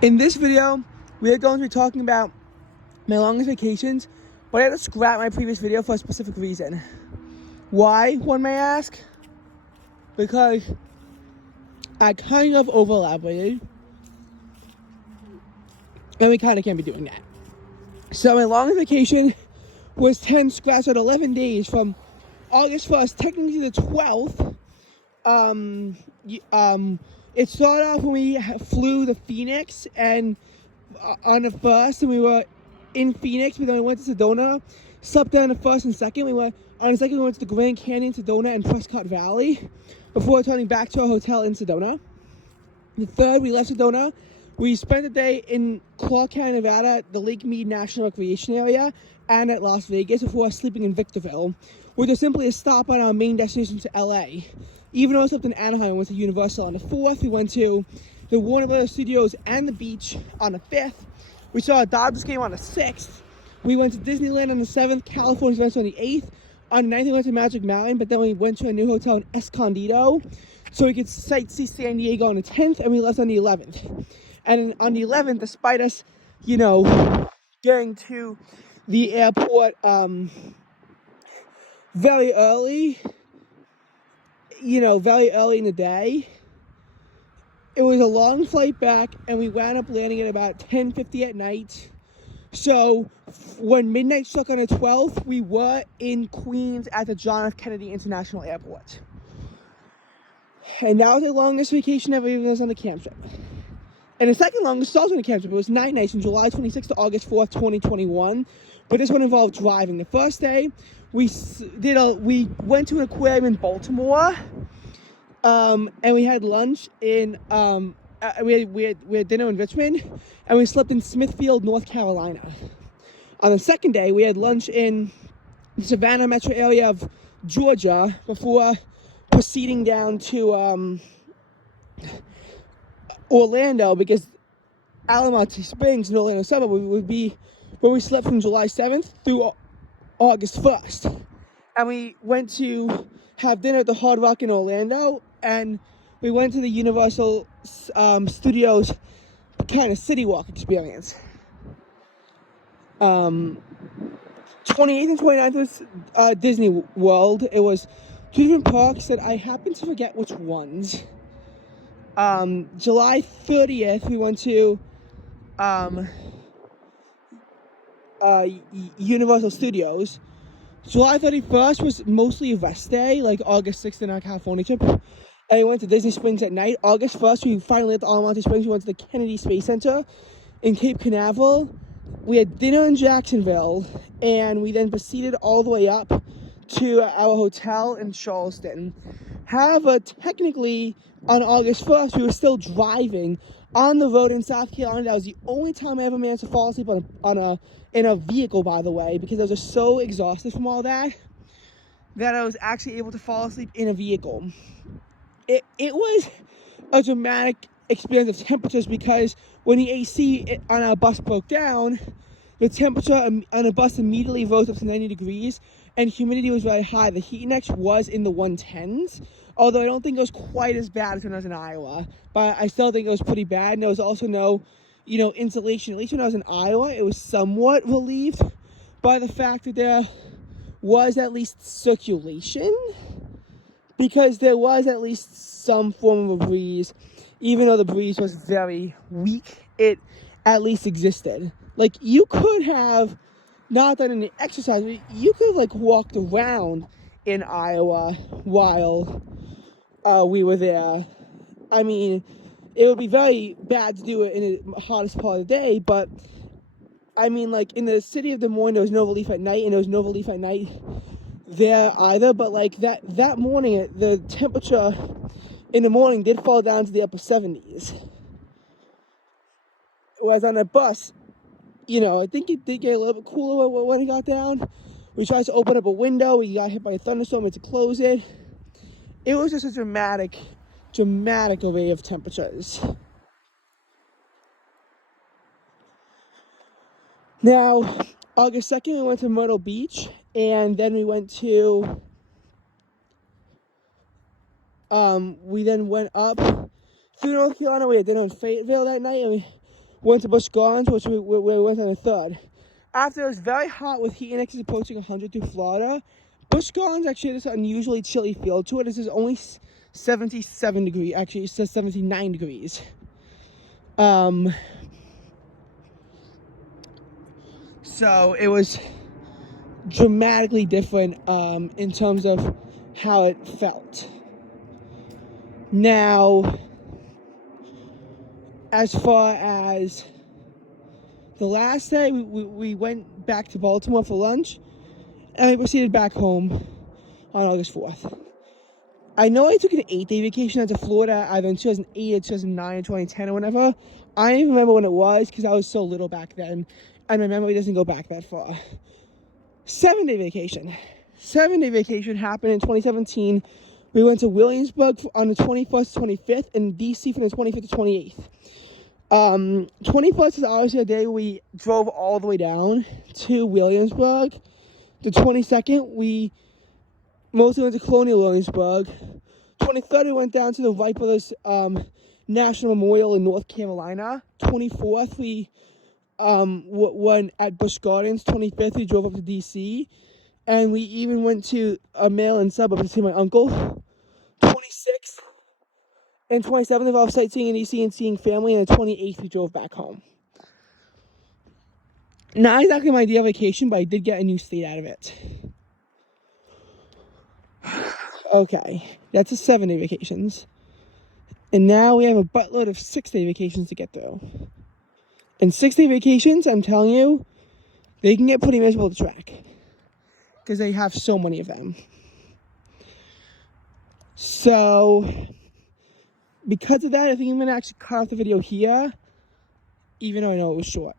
In this video, we are going to be talking about my longest vacations, but I had to scrap my previous video for a specific reason. Why, one may ask? Because I kind of overlapped, and we kind of can't be doing that. So my longest vacation was 10 scraps at 11 days from August 1st, technically the 12th. It started off when we flew to Phoenix and on the first, and we were in Phoenix, but then we went to Sedona, slept there on the first and second. On the second we went to the Grand Canyon, Sedona, and Prescott Valley before returning back to our hotel in Sedona. The third, we left Sedona. We spent the day in Clark County, Nevada, the Lake Mead National Recreation Area, and at Las Vegas before sleeping in Victorville, which was simply a stop on our main destination to LA. Even though I slept in Anaheim, we went to Universal on the 4th. We went to the Warner Brothers Studios and the beach on the 5th. We saw a Dodgers game on the 6th. We went to Disneyland on the 7th, California Adventure on the 8th. On the 9th, we went to Magic Mountain, but then we went to a new hotel in Escondido so we could sightsee San Diego on the 10th, and we left on the 11th. And on the 11th, despite us, getting to the airport very early in the day, it was a long flight back, and we wound up landing at about 10:50 at night. So when midnight struck on the 12th, we were in Queens at the John F. Kennedy International Airport. And that was the longest vacation ever, even though it was on the camp trip. And the second longest was also on the camp trip. It was 9 nights from July 26th to August 4th, 2021. But this one involved driving. The first day, we went to an aquarium in Baltimore, and we had lunch in we had dinner in Richmond, and we slept in Smithfield, North Carolina. On the second day, we had lunch in the Savannah metro area of Georgia before proceeding down to Orlando, because Alamo Springs, an Orlando suburb, would be where we slept from July 7th through August 1st. And we went to have dinner at the Hard Rock in Orlando, and we went to the Universal Studios kind of city walk experience. 28th and 29th was Disney World. It was two different parks that I happen to forget which ones. July 30th, we went to Universal Studios. July 31st was mostly a rest day, like August 6th in our California trip. And we went to Disney Springs at night. August 1st, we finally left Alamo Springs. We went to the Kennedy Space Center in Cape Canaveral. We had dinner in Jacksonville, and we then proceeded all the way up to our hotel in Charleston. However, technically, on August 1st, we were still driving on the road in South Carolina. That was the only time I ever managed to fall asleep in a vehicle, by the way, because I was just so exhausted from all that I was actually able to fall asleep in a vehicle. It was a dramatic experience of temperatures, because when the AC on our bus broke down, the temperature on the bus immediately rose up to 90 degrees, and humidity was very high. The heat index was in the 110s, although I don't think it was quite as bad as when I was in Iowa, but I still think it was pretty bad. And there was also no, insulation. At least when I was in Iowa, it was somewhat relieved by the fact that there was at least circulation, because there was at least some form of a breeze. Even though the breeze was very weak, it at least existed. Like, you could have not done any exercise, but you could have walked around in Iowa while we were there. I mean, it would be very bad to do it in the hottest part of the day, but I mean, in the city of Des Moines, there was no relief at night, and there was no relief at night there either. But that morning, the temperature in the morning did fall down to the upper 70s. Whereas on a bus, I think it did get a little bit cooler when it got down. We tried to open up a window. We got hit by a thunderstorm. We had to close it. It was just a dramatic array of temperatures. Now, August 2nd, we went to Myrtle Beach, and then we went to, we then went up through North Carolina. We had dinner in Fayetteville that night, and Went to Busch Gardens, which we went on the 3rd. After it was very hot with heat indexes approaching 100 through Florida, Busch Gardens actually has this unusually chilly feel to it. This is only 77 degrees. Actually, it says 79 degrees. So it was dramatically different in terms of how it felt. Now, as far as the last day, we went back to Baltimore for lunch, and we proceeded back home on August 4th. I know I took an 8-day vacation out to Florida either in 2008 or 2009 or 2010 or whenever. I don't even remember when it was because I was so little back then, and my memory doesn't go back that far. 7-day vacation. 7-day vacation happened in 2017. We went to Williamsburg on the 21st to 25th and DC from the 25th to 28th. 21st is obviously a day we drove all the way down to Williamsburg. The 22nd, we mostly went to Colonial Williamsburg. 23rd, we went down to the Wright Brothers National Memorial in North Carolina. 24th, we went at Busch Gardens. 25th, we drove up to DC. And we even went to a Maryland suburb to see my uncle. 26th and 27th, I was sightseeing in DC and seeing family. And the 28th, we drove back home. Not exactly my ideal vacation, but I did get a new state out of it. Okay, that's a 7-day vacations. And now we have a buttload of 6-day vacations to get through. And 6-day vacations, I'm telling you, they can get pretty miserable to track. Because they have so many of them. So, because of that, I think I'm going to actually cut off the video here. Even though I know it was short.